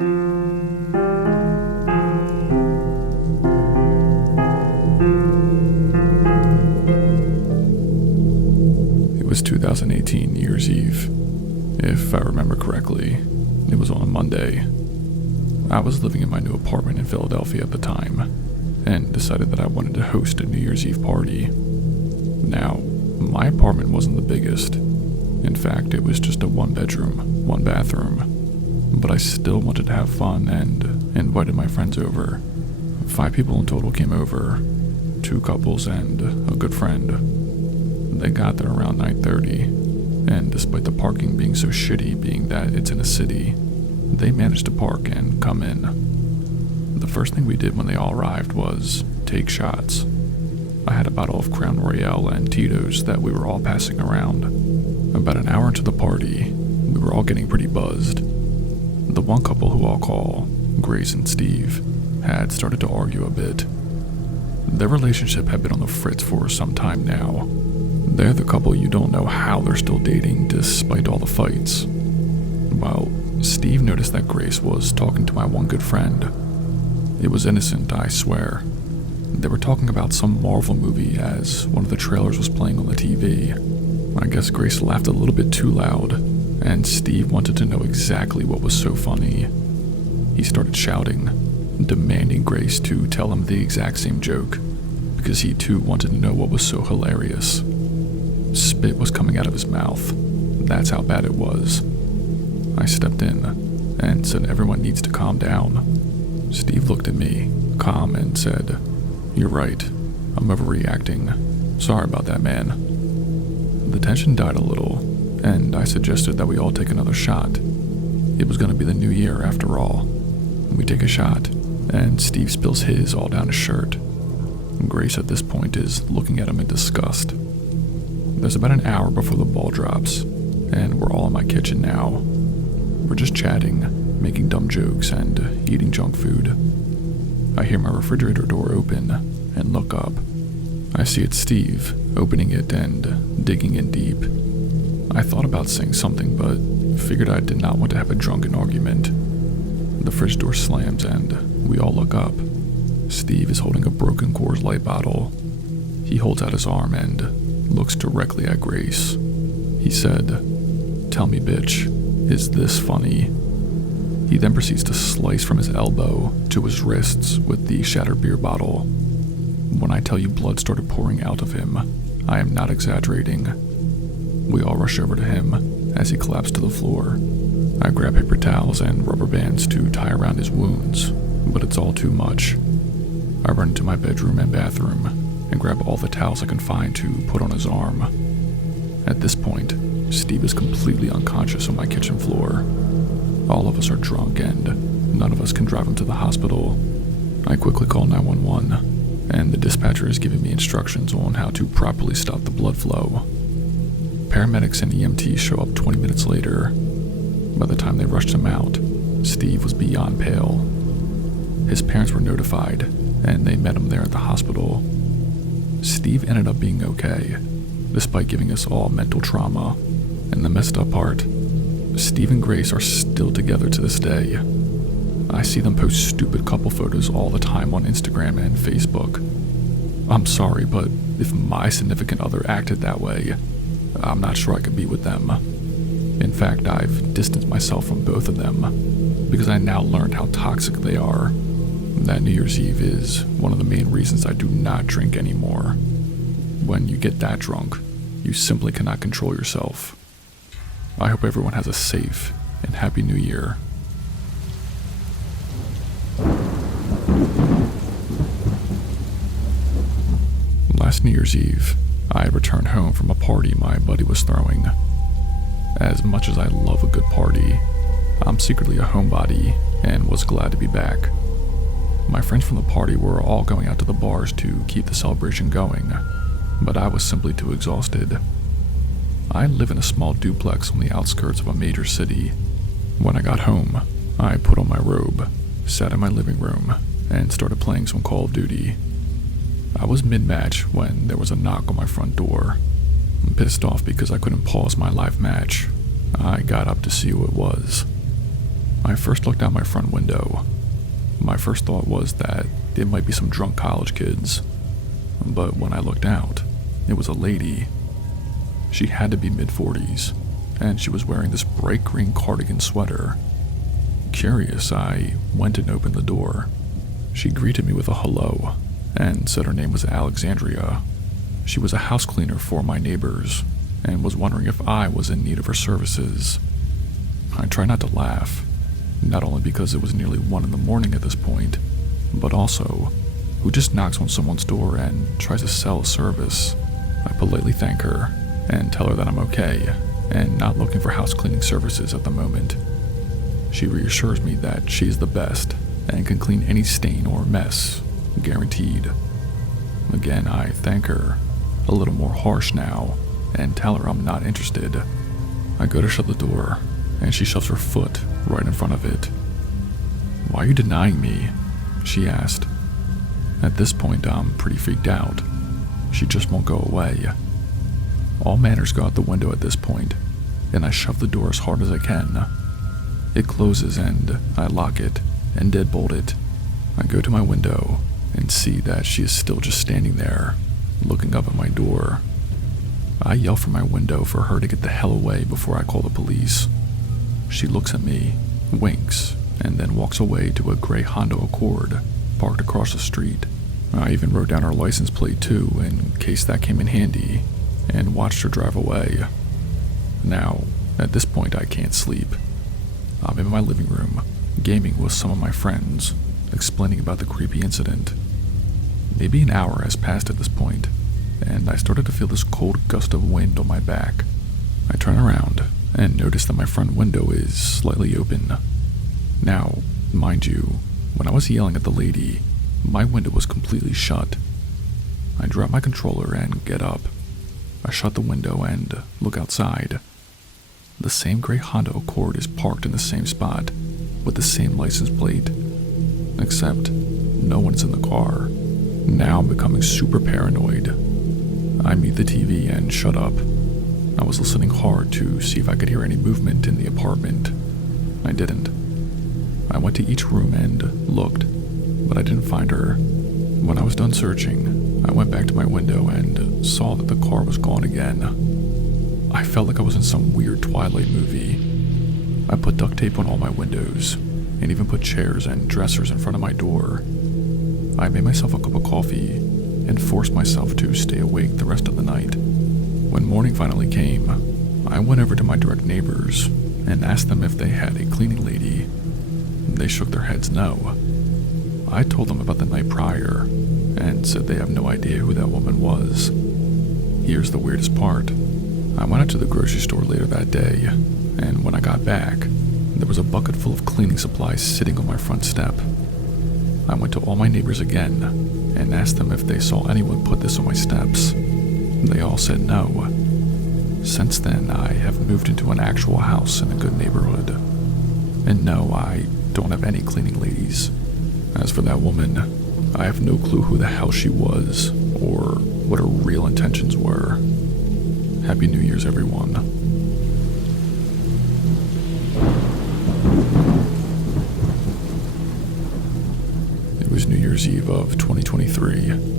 It was 2018 New Year's Eve. If I remember correctly, it was on a Monday. I was living in my new apartment in Philadelphia at the time, and decided that I wanted to host a New Year's Eve party. Now, my apartment wasn't the biggest. In fact, it was just a 1-bedroom, 1-bathroom. But I still wanted to have fun and invited my friends over. 5 people in total came over, 2 couples and a good friend. They got there around 9:30, and despite the parking being so shitty, being that it's in a city, they managed to park and come in. The first thing we did when they all arrived was take shots. I had a bottle of Crown Royale and Tito's that we were all passing around. About an hour into the party, we were all getting pretty buzzed. The one couple who I'll call Grace and Steve had started to argue a bit. Their relationship had been on the fritz for some time now. They're the couple you don't know how they're still dating despite all the fights. Well, Steve noticed that Grace was talking to my one good friend. It was innocent, I swear. They were talking about some Marvel movie as one of the trailers was playing on the TV. I guess Grace laughed a little bit too loud, and Steve wanted to know exactly what was so funny. He started shouting, demanding Grace to tell him the exact same joke, because he too wanted to know what was so hilarious. Spit was coming out of his mouth. That's how bad it was. I stepped in and said everyone needs to calm down. Steve looked at me, calm, and said, "You're right. I'm overreacting. Sorry about that, man." The tension died a little, and I suggested that we all take another shot. It was going to be the new year after all. We take a shot, and Steve spills his all down his shirt. Grace at this point is looking at him in disgust. There's about an hour before the ball drops, and we're all in my kitchen now. We're just chatting, making dumb jokes, and eating junk food. I hear my refrigerator door open and look up. I see it's Steve, opening it and digging in deep. I thought about saying something, but figured I did not want to have a drunken argument. The fridge door slams and we all look up. Steve is holding a broken Coors Light bottle. He holds out his arm and looks directly at Grace. He said, "Tell me, bitch, is this funny?" He then proceeds to slice from his elbow to his wrists with the shattered beer bottle. When I tell you blood started pouring out of him, I am not exaggerating. We all rush over to him as he collapsed to the floor. I grab paper towels and rubber bands to tie around his wounds, but it's all too much. I run into my bedroom and bathroom and grab all the towels I can find to put on his arm. At this point, Steve is completely unconscious on my kitchen floor. All of us are drunk and none of us can drive him to the hospital. I quickly call 911, and the dispatcher is giving me instructions on how to properly stop the blood flow. Paramedics and EMTs show up 20 minutes later. By the time they rushed him out, Steve was beyond pale. His parents were notified, and they met him there at the hospital. Steve ended up being okay, despite giving us all mental trauma. And the messed up part, Steve and Grace are still together to this day. I see them post stupid couple photos all the time on Instagram and Facebook. I'm sorry, but if my significant other acted that way, I'm not sure I could be with them. In fact, I've distanced myself from both of them because I now learned how toxic they are. That New Year's Eve is one of the main reasons I do not drink anymore. When you get that drunk, you simply cannot control yourself. I hope everyone has a safe and happy New Year. Last New Year's Eve, I returned home from a party my buddy was throwing. As much as I love a good party, I'm secretly a homebody and was glad to be back. My friends from the party were all going out to the bars to keep the celebration going, but I was simply too exhausted. I live in a small duplex on the outskirts of a major city. When I got home, I put on my robe, sat in my living room, and started playing some Call of Duty. I was mid-match when there was a knock on my front door. I'm pissed off because I couldn't pause my live match. I got up to see who it was. I first looked out my front window. My first thought was that it might be some drunk college kids, but when I looked out, it was a lady. She had to be mid-40s, and she was wearing this bright green cardigan sweater. Curious, I went and opened the door. She greeted me with a hello, and said her name was Alexandria. She was a house cleaner for my neighbors, and was wondering if I was in need of her services. I tried not to laugh, not only because it was nearly 1 a.m. at this point, but also, who just knocks on someone's door and tries to sell a service? I politely thank her, and tell her that I'm okay, and not looking for house cleaning services at the moment. She reassures me that she's the best, and can clean any stain or mess, guaranteed. Again, I thank her, a little more harsh now, and tell her I'm not interested. I go to shut the door, and she shoves her foot right in front of it. "Why are you denying me?" she asked. At this point, I'm pretty freaked out. She just won't go away. All manners go out the window at this point, and I shove the door as hard as I can. It closes and I lock it and deadbolt it. I go to my window and see that she is still just standing there, looking up at my door. I yell from my window for her to get the hell away before I call the police. She looks at me, winks, and then walks away to a gray Honda Accord parked across the street. I even wrote down her license plate too, in case that came in handy, and watched her drive away. Now, at this point I can't sleep. I'm in my living room, gaming with some of my friends, explaining about the creepy incident. Maybe an hour has passed at this point, and I started to feel this cold gust of wind on my back. I turn around and notice that my front window is slightly open. Now, mind you, when I was yelling at the lady, my window was completely shut. I drop my controller and get up. I shut the window and look outside. The same gray Honda Accord is parked in the same spot, with the same license plate, except no one's in the car. Now I'm becoming super paranoid. I mute the TV and shut up. I was listening hard to see if I could hear any movement in the apartment. I didn't. I went to each room and looked, but I didn't find her. When I was done searching, I went back to my window and saw that the car was gone again. I felt like I was in some weird Twilight movie. I put duct tape on all my windows, and even put chairs and dressers in front of my door. I made myself a cup of coffee, and forced myself to stay awake the rest of the night. When morning finally came, I went over to my direct neighbors and asked them if they had a cleaning lady. They shook their heads no. I told them about the night prior, and said they have no idea who that woman was. Here's the weirdest part. I went out to the grocery store later that day, and when I got back, there was a bucket full of cleaning supplies sitting on my front step. I went to all my neighbors again, and asked them if they saw anyone put this on my steps. They all said no. Since then, I have moved into an actual house in a good neighborhood. And no, I don't have any cleaning ladies. As for that woman, I have no clue who the hell she was, or what her real intentions were. Happy New Year's, everyone. It was New Year's Eve of 2023.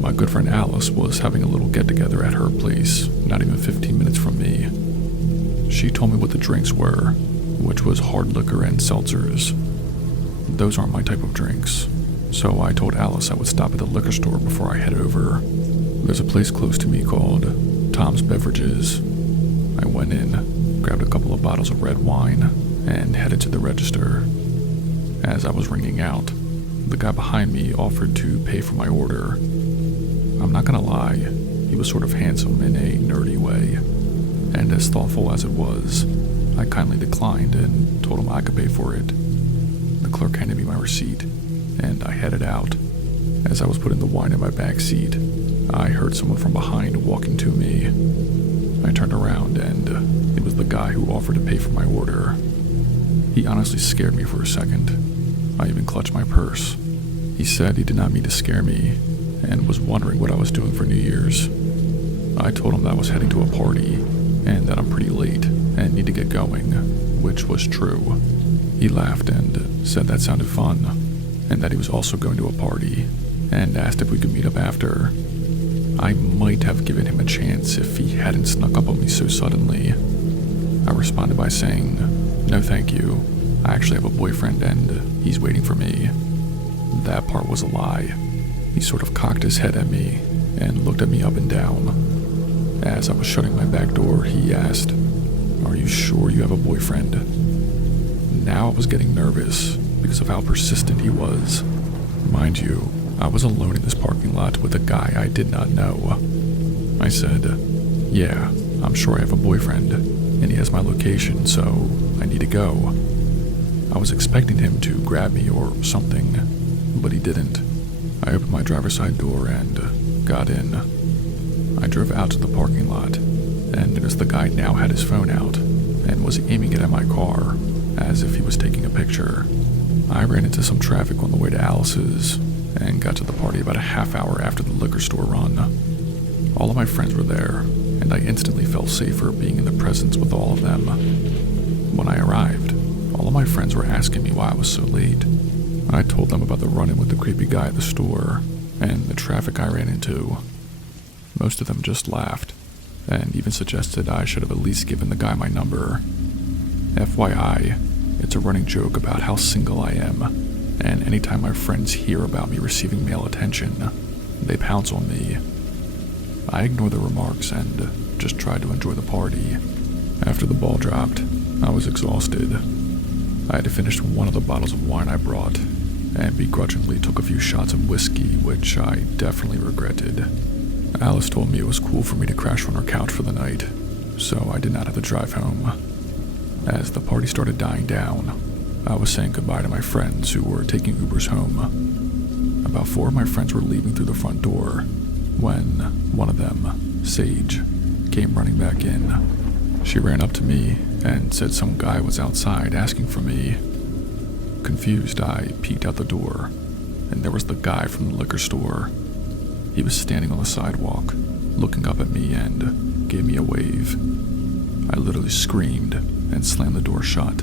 My good friend Alice was having a little get-together at her place, not even 15 minutes from me. She told me what the drinks were, which was hard liquor and seltzers. Those aren't my type of drinks, so I told Alice I would stop at the liquor store before I head over. There's a place close to me called Tom's Beverages. I went in, grabbed a couple of bottles of red wine, and headed to the register. As I was ringing out, the guy behind me offered to pay for my order. I'm not gonna lie, he was sort of handsome in a nerdy way, and as thoughtful as it was, I kindly declined and told him I could pay for it. The clerk handed me my receipt, and I headed out. As I was putting the wine in my back seat, I heard someone from behind walking to me. I turned around, and it was the guy who offered to pay for my order. He honestly scared me for a second. I even clutched my purse. He said he did not mean to scare me, and was wondering what I was doing for New Year's. I told him that I was heading to a party, and that I'm pretty late and need to get going, which was true. He laughed and said that sounded fun, and that he was also going to a party, and asked if we could meet up after. I might have given him a chance if he hadn't snuck up on me so suddenly. I responded by saying, "No thank you, I actually have a boyfriend and he's waiting for me." That part was a lie. He sort of cocked his head at me and looked at me up and down. As I was shutting my back door, he asked, "Are you sure you have a boyfriend?" Now I was getting nervous because of how persistent he was. Mind you, I was alone in this parking lot with a guy I did not know. I said, "Yeah, I'm sure I have a boyfriend, and he has my location, so I need to go." I was expecting him to grab me or something, but he didn't. I opened my driver's side door and got in. I drove out to the parking lot and noticed the guy now had his phone out and was aiming it at my car as if he was taking a picture. I ran into some traffic on the way to Alice's and got to the party about a half hour after the liquor store run. All of my friends were there, and I instantly felt safer being in the presence with all of them. When I arrived, all of my friends were asking me why I was so late. I told them about the run-in with the creepy guy at the store and the traffic I ran into. Most of them just laughed and even suggested I should have at least given the guy my number. FYI, it's a running joke about how single I am, and anytime my friends hear about me receiving male attention, they pounce on me. I ignored the remarks and just tried to enjoy the party. After the ball dropped, I was exhausted. I had finished one of the bottles of wine I brought, and begrudgingly took a few shots of whiskey, which I definitely regretted. Alice told me it was cool for me to crash on her couch for the night, so I did not have to drive home. As the party started dying down, I was saying goodbye to my friends who were taking Ubers home. About 4 of my friends were leaving through the front door when one of them, Sage, came running back in. She ran up to me and said some guy was outside asking for me. Confused, I peeked out the door, and there was the guy from the liquor store. He was standing on the sidewalk, looking up at me and gave me a wave. I literally screamed and slammed the door shut.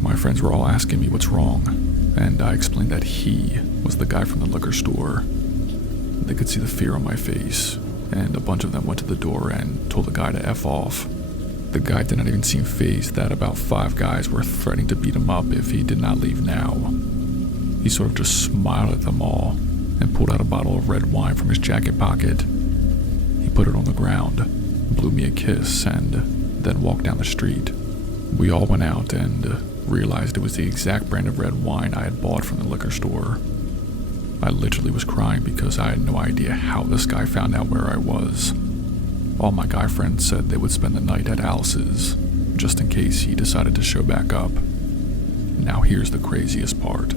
My friends were all asking me what's wrong, and I explained that he was the guy from the liquor store. They could see the fear on my face, and a bunch of them went to the door and told the guy to F off. The guy did not even seem fazed that about 5 guys were threatening to beat him up if he did not leave now. He sort of just smiled at them all and pulled out a bottle of red wine from his jacket pocket. He put it on the ground, blew me a kiss, and then walked down the street. We all went out and realized it was the exact brand of red wine I had bought from the liquor store. I literally was crying because I had no idea how this guy found out where I was. All my guy friends said they would spend the night at Alice's, just in case he decided to show back up. Now here's the craziest part.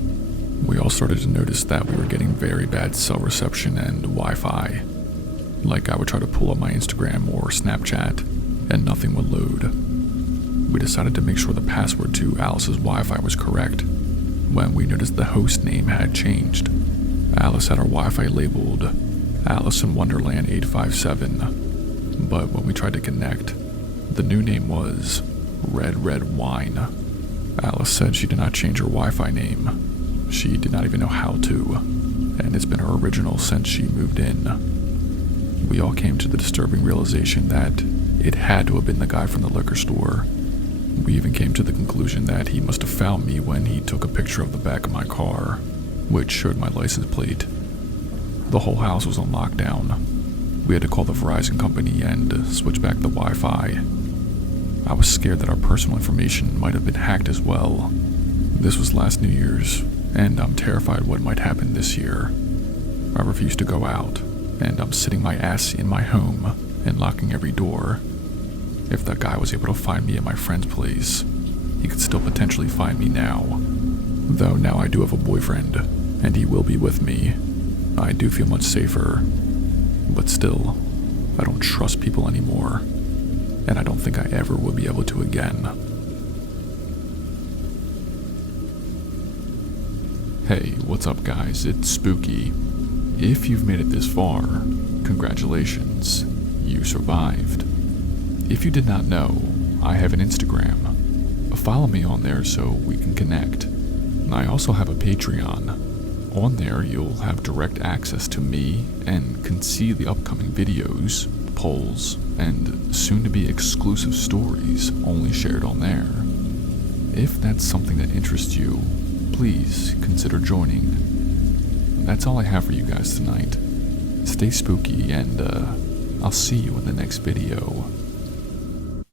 We all started to notice that we were getting very bad cell reception and Wi-Fi. Like I would try to pull up my Instagram or Snapchat, and nothing would load. We decided to make sure the password to Alice's Wi-Fi was correct, when we noticed the host name had changed. Alice had our Wi-Fi labeled Alice in Wonderland 857. But when we tried to connect, the new name was Red Wine. Alice said she did not change her Wi-Fi name. She did not even know how to, and it's been her original since she moved in. We all came to the disturbing realization that it had to have been the guy from the liquor store. We even came to the conclusion that he must have found me when he took a picture of the back of my car, which showed my license plate. The whole house was on lockdown. We had to call the Verizon company and switch back the Wi-Fi. I was scared that our personal information might have been hacked as well. This was last New Year's, and I'm terrified what might happen this year. I refuse to go out, and I'm sitting my ass in my home and locking every door. If that guy was able to find me at my friend's place, he could still potentially find me now. Though now I do have a boyfriend, and he will be with me. I do feel much safer. But still, I don't trust people anymore, and I don't think I ever will be able to again. Hey, what's up guys, it's Spooky. If you've made it this far, congratulations, you survived. If you did not know, I have an Instagram, a follow me on there so we can connect. I also have a Patreon. On there, you'll have direct access to me and can see the upcoming videos, polls, and soon-to-be exclusive stories only shared on there. If that's something that interests you, please consider joining. That's all I have for you guys tonight. Stay spooky, and I'll see you in the next video.